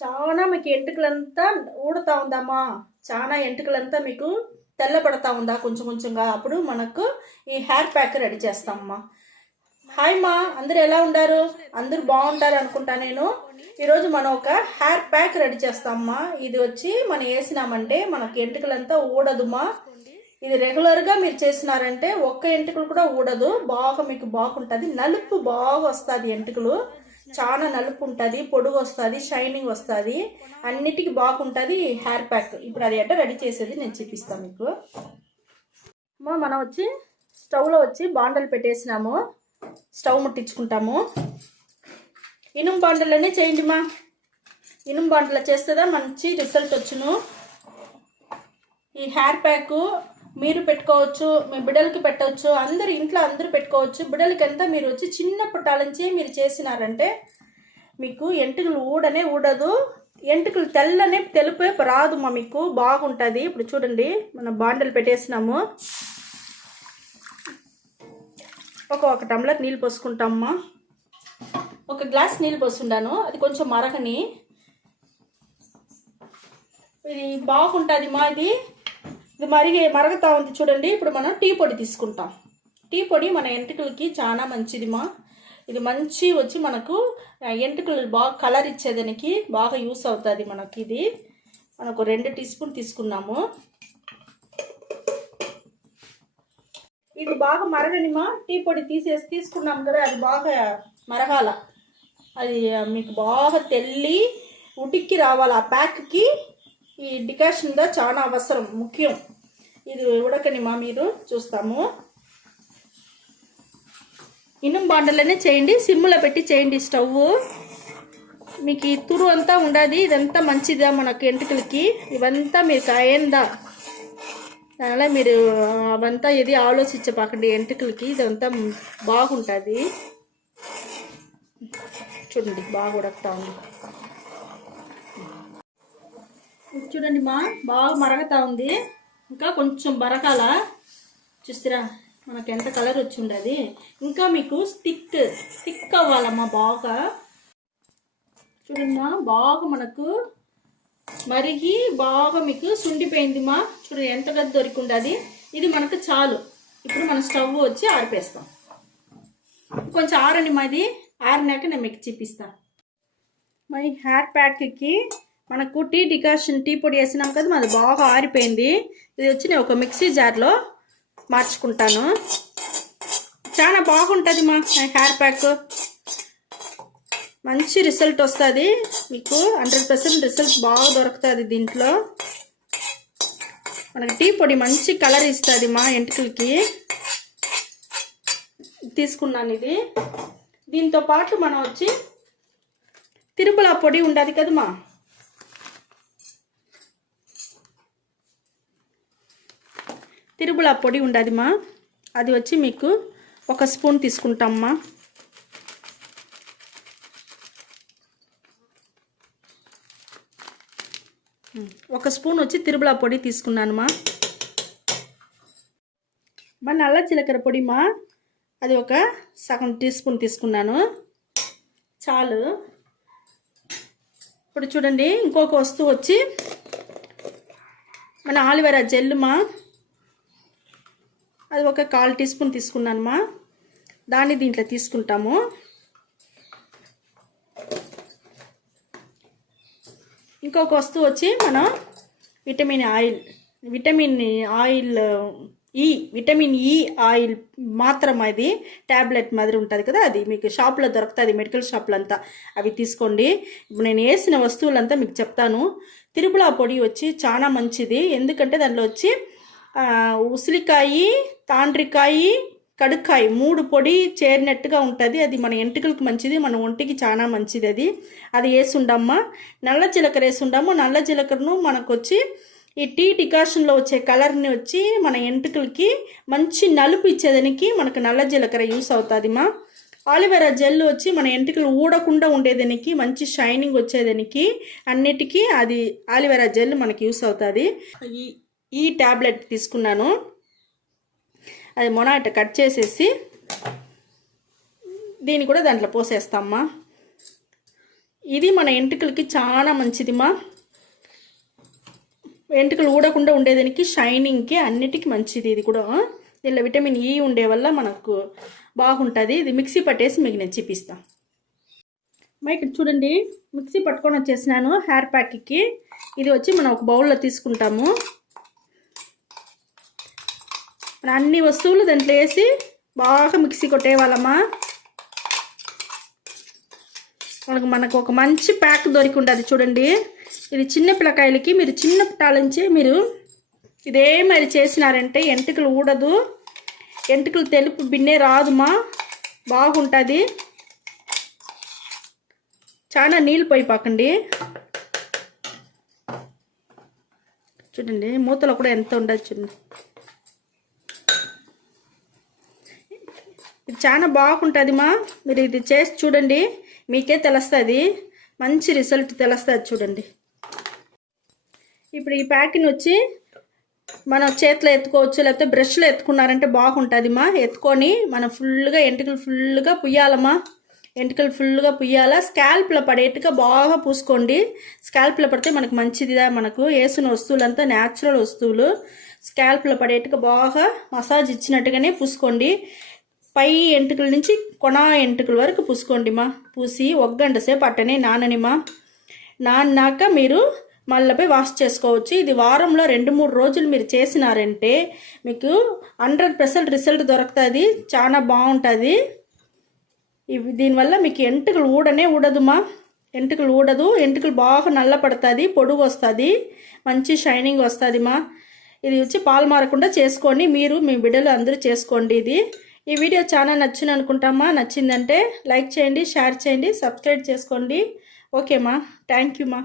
చాలా మీకు ఎంటుకలంతా ఊడుతా ఉందమ్మా. చాలా ఎంటుకలంతా మీకు తెల్లబడతా ఉందా కొంచెం కొంచెంగా. అప్పుడు మనకు ఈ హెయిర్ ప్యాక్ రెడీ చేస్తామమ్మా. హాయ్ మా, అందరు ఎలా ఉండారు? అందరూ బాగుంటారు అనుకుంటా. నేను ఈరోజు మనం ఒక హెయిర్ ప్యాక్ రెడీ చేస్తామమ్మా. ఇది వచ్చి మనం వేసినామంటే మనకి ఎంటుకలంతా ఊడదుమా. ఇది రెగ్యులర్గా మీరు చేసినారంటే ఒక్క ఎంటుకలు కూడా ఊడదు. బాగా మీకు బాగుంటుంది. నలుపు బాగా వస్తుంది. ఎంటుకలు చాలా నలుపు ఉంటుంది, పొడుగు వస్తుంది, షైనింగ్ వస్తుంది, అన్నిటికీ బాగుంటుంది హెయిర్ ప్యాక్. ఇప్పుడు అది ఎట్లా రెడీ చేసేది నేను చూపిస్తాను మీకు. మనం వచ్చి స్టవ్లో వచ్చి బాండలు పెట్టేసినాము. స్టవ్ ముట్టించుకుంటాము. ఇనుము బాండలనే చేయండి మా. ఇనుము బాండలు చేస్తుందా మంచి రిజల్ట్ వచ్చును. ఈ హెయిర్ ప్యాక్ మీరు పెట్టుకోవచ్చు, మీ బిడ్డలకి పెట్టవచ్చు, అందరు ఇంట్లో అందరూ పెట్టుకోవచ్చు. బిడ్డలకి అంతా మీరు వచ్చి చిన్నప్పటి నుంచి మీరు చేసినారంటే మీకు ఎంటుకలు ఊడదు. ఎంటుకలు తెల్లనే తెలుపే రాదు మా, మీకు బాగుంటుంది. ఇప్పుడు చూడండి మనం బాండలు పెట్టేసినాము. ఒక టంబ్లర్ నీళ్ళు పోసుకుంటామమ్మా. ఒక గ్లాస్ నీళ్ళు పోసుకుంటాను, అది కొంచెం మరగని. ఇది బాగుంటుంది మా. ఇది మరుగుతా ఉంది చూడండి. ఇప్పుడు మనం టీ పొడి తీసుకుంటాం. టీ పొడి మన ఎంటుకలకి చాలా మంచిది మా. ఇది మంచి వచ్చి మనకు ఎంటుకలు బాగా కలర్ ఇచ్చేదానికి బాగా యూస్ అవుతుంది మనకి. ఇది మనకు 2 టీ స్పూన్ తీసుకున్నాము. ఇది బాగా మరగని మా. టీ పొడి తీసుకున్నాం కదా, అది బాగా మరగాల. అది మీకు బాగా తెల్లి ఉడికి రావాలి. ఆ ప్యాక్కి ఈ డికాషన్ చాలా అవసరం, ముఖ్యం. ఇది ఉడకని మా, మీరు చూస్తాము. ఇనుము బాండలనే చేయండి, సిమ్లో పెట్టి చేయండి స్టవ్. మీకు ఈ తురు అంతా ఉండదు. ఇదంతా మంచిదా మనకు ఎంటుకలకి. ఇవంతా మీకు అయిందా, దానివల్ల మీరు అవంతా ఏది ఆలోచించపాకండి. ఎంటుకలకి ఇదంతా బాగుంటుంది. చూడండి బాగా ఉడకతా ఉంది. చూడండి మా, బాగా మరగతా ఉంది. ఇంకా కొంచెం బరకాల. చూస్తారా మనకు ఎంత కలర్ వచ్చి ఉండదు. ఇంకా మీకు థిక్ అవ్వాలమ్మా బాగా. చూడండి మా, బాగా మనకు మరిగి బాగా మీకు సుండిపోయింది మా. చూడండి ఎంత గది దొరికి ఉండదు. ఇది మనకు చాలు. ఇప్పుడు మనం స్టవ్ వచ్చి ఆరిపేస్తాం. కొంచెం ఆరని మాది. ఆరినాక నేను మీకు చూపిస్తాను. మా హెయిర్ ప్యాక్కి మనకు టీ పొడి వేసినాం కదా, మాది బాగా ఆరిపోయింది. ఇది వచ్చి నేను ఒక మిక్సీ జార్లో మార్చుకుంటాను. చాలా బాగుంటుంది మా హెయిర్ ప్యాక్. మంచి రిజల్ట్ వస్తుంది మీకు. 100% రిజల్ట్ బాగా దొరుకుతుంది దీంట్లో. మనకి టీ పొడి మంచి కలర్ ఇస్తుంది మా ఎంటుకలకి. తీసుకున్నాను ఇది. దీంతో పాటు మనం వచ్చి తిరుమల పొడి ఉండదు కదా మా. తిరుమల పొడి ఉండదు మా. అది వచ్చి మీకు 1 స్పూన్ తీసుకుంటామ్మా. ఒక స్పూన్ వచ్చి తిరుమల పొడి తీసుకున్నాను మా. నల్ల జీలకర్ర పొడి మా, అది ఒక సగం టీ స్పూన్ తీసుకున్నాను, చాలు. ఇప్పుడు చూడండి ఇంకొక వస్తువు వచ్చి మన ఆలివేరా జెల్ మా. అది ఒక 1/4 టీ స్పూన్ తీసుకున్నాను మా. దాన్ని దీంట్లో తీసుకుంటాము. ఇంకొక వస్తువు వచ్చి మనం విటమిన్ ఈ ఆయిల్ మాత్రం. అది ట్యాబ్లెట్ మాదిరి ఉంటుంది కదా, అది మీకు షాప్లో దొరుకుతుంది, మెడికల్ షాప్లో అంతా. అవి తీసుకోండి. ఇప్పుడు నేను వేసిన వస్తువులంతా మీకు చెప్తాను. తిరుమల పొడి వచ్చి చాలా మంచిది. ఎందుకంటే దాంట్లో వచ్చి ఉసిరికాయ, తాండ్రికాయ, కడుక్కాయ 3 పొడి చేరినట్టుగా ఉంటుంది. అది మన ఎంటుకలకు మంచిది, మన ఒంటికి చాలా మంచిది. అది వేసి ఉండమ్మా. నల్ల జీలకర్ర వేసి ఉండము. నల్ల జీలకర్రను మనకు వచ్చి ఈ టీ డికాషన్లో వచ్చే కలర్ని వచ్చి మన ఎంటుకలకి మంచి నలుపు ఇచ్చేదానికి మనకు నల్ల జీలకర్ర యూస్ అవుతుంది మా. ఆలివేరా జెల్ వచ్చి మన ఎంటుకలు ఊడకుండా ఉండేదానికి, మంచి షైనింగ్ వచ్చేదానికి, అన్నిటికీ అది ఆలివేరా జెల్ మనకి యూస్ అవుతుంది. ఈ ట్యాబ్లెట్ తీసుకున్నాను. అది మొనాట కట్ చేసేసి దీన్ని కూడా దాంట్లో పోసేస్తామ్మా. ఇది మన ఎంటుకలకి చాలా మంచిదిమా. ఎంటుకలు ఊడకుండా ఉండేదానికి, షైనింగ్కి, అన్నిటికీ మంచిది. ఇది కూడా దీనిలో విటమిన్ ఈ ఉండే వల్ల మనకు బాగుంటుంది. ఇది మిక్సీ పట్టేసి మీకు నేను చూపిస్తాను. ఇక్కడ చూడండి, మిక్సీ పట్టుకొని వచ్చేసినాను హెయిర్ ప్యాక్కి. ఇది వచ్చి మనం ఒక బౌల్లో తీసుకుంటాము. అన్ని వస్తువులు దాంట్లో వేసి బాగా మిక్సీ కొట్టేవాళ్ళమ్మా. మనకు ఒక మంచి ప్యాక్ దొరికి ఉంటుంది చూడండి. ఇది చిన్న పిల్లకాయలకి మీరు చిన్న పుట్టాలించి మీరు ఇదే మరి చేసినారంటే ఎంటుకలు ఊడదు, ఎంటుకలు తెలుపు బిన్నే రాదుమా, బాగుంటుంది. చాలా నీళ్ళు పోయిపోకండి. చూడండి మూతలో కూడా ఎంత ఉండొచ్చు. ఇది చాలా బాగుంటుందిమా. మీరు ఇది చేసి చూడండి, మీకే తెలుస్తుంది, మంచి రిజల్ట్ తెలుస్తుంది. చూడండి ఇప్పుడు ఈ ప్యాక్ని వచ్చి మన చేతిలో ఎత్తుకోవచ్చు, లేకపోతే బ్రష్లో ఎత్తుకున్నారంటే బాగుంటుందిమా. ఎత్తుకొని మనం ఫుల్గా ఎంటుకలు ఫుల్గా పుయ్యాలమ్మా. ఎంటుకలు ఫుల్గా పుయ్యాలా. స్కాల్ప్లో పడేట్టుగా బాగా పూసుకోండి. స్కాల్ప్లో పడితే మనకు మంచిదిదా. మనకు వేసిన వస్తువులంతా న్యాచురల్ వస్తువులు. స్కాల్ప్లో పడేట్టుగా బాగా మసాజ్ ఇచ్చినట్టుగానే పూసుకోండి. పై ఎంటుకల నుంచి కొన ఎంటుకల వరకు పూసుకోండిమా. పూసి 1 గంట సేపు అట్టనే నాననిమా. నాన్నాక మీరు మళ్ళీ పోయి వాష్ చేసుకోవచ్చు. ఇది వారంలో 2-3 రోజులు మీరు చేసినారంటే మీకు 100% రిజల్ట్ దొరుకుతుంది. చాలా బాగుంటుంది. దీనివల్ల మీకు ఎంటుకలు ఊడదుమా. ఎంటుకలు ఊడదు, ఎంటుకలు బాగా నల్ల పడుతుంది, పొడుగు వస్తుంది, మంచి షైనింగ్ వస్తుందిమా. ఇది వచ్చి పాలు మారకుండా చేసుకోండి. మీరు మీ బిడ్డలు అందరూ చేసుకోండి. ఈ వీడియో చాలా నచ్చింది అనుకుంటామా. నచ్చిందంటే లైక్ చేయండి, షేర్ చేయండి, సబ్స్క్రైబ్ చేసుకోండి. ఓకేమా, థ్యాంక్ యూ మా.